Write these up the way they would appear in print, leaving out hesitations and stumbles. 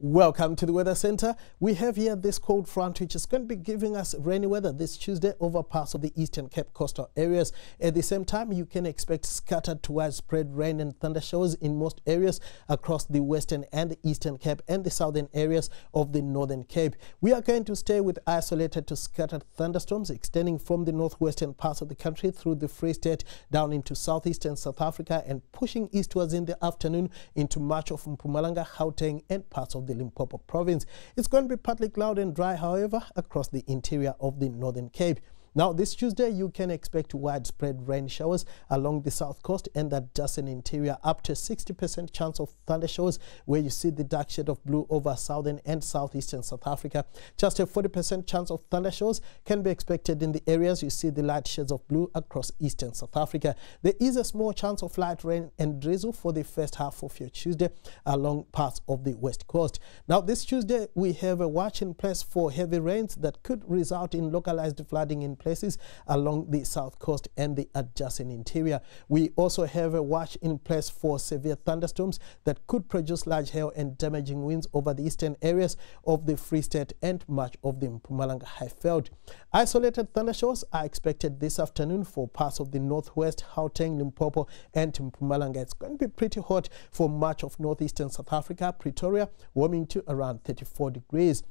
Welcome to the Weather Center. We have here this cold front which is going to be giving us rainy weather this Tuesday over parts of the Eastern Cape coastal areas. At the same time, you can expect scattered to widespread rain and thunder showers in most areas across the Western and the Eastern Cape and the southern areas of the Northern Cape. We are going to stay with isolated to scattered thunderstorms extending from the northwestern parts of the country through the Free State down into southeastern South Africa and pushing eastwards in the afternoon into much of Mpumalanga, Gauteng and parts of the Limpopo province. It's going to be partly cloudy and dry, however, across the interior of the Northern Cape. Now, this Tuesday, you can expect widespread rain showers along the south coast and the adjacent interior, up to 60% chance of thunder showers, where you see the dark shade of blue over southern and southeastern South Africa. Just a 40% chance of thunder showers can be expected in the areas you see the light shades of blue across eastern South Africa. There is a small chance of light rain and drizzle for the first half of your Tuesday along parts of the west coast. Now, this Tuesday, we have a watch in place for heavy rains that could result in localized flooding in places along the south coast and the adjacent interior. We also have a watch in place for severe thunderstorms that could produce large hail and damaging winds over the eastern areas of the Free State and much of the Mpumalanga Highveld. Isolated thundershowers are expected this afternoon for parts of the northwest, Gauteng, Limpopo and Mpumalanga. It's going to be pretty hot for much of northeastern South Africa, Pretoria warming to around 34 degrees.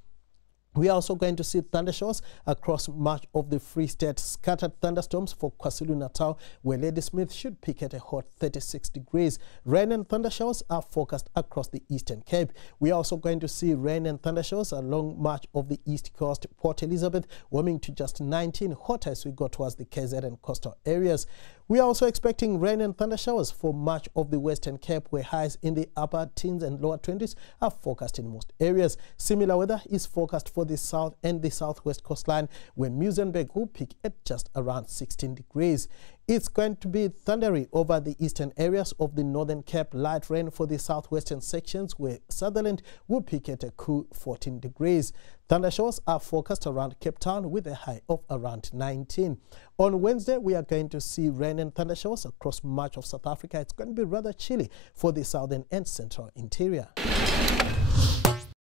We are also going to see thundershowers across much of the Free State, scattered thunderstorms for KwaZulu-Natal, where Ladysmith should peak at a hot 36 degrees. Rain and thundershowers are forecast across the Eastern Cape. We are also going to see rain and thundershowers along much of the East Coast, Port Elizabeth, warming to just 19, hot as we go towards the KZ and coastal areas. We are also expecting rain and thundershowers for much of the Western Cape, where highs in the upper teens and lower 20s are forecast in most areas. Similar weather is forecast for the south and the southwest coastline, where Muizenberg will peak at just around 16 degrees. It's going to be thundery over the eastern areas of the Northern Cape, light rain for the southwestern sections, where Sutherland will peak at a cool 14 degrees. Thundershowers are forecast around Cape Town with a high of around 19. On Wednesday, we are going to see rain and thundershowers across much of South Africa. It's going to be rather chilly for the southern and central interior.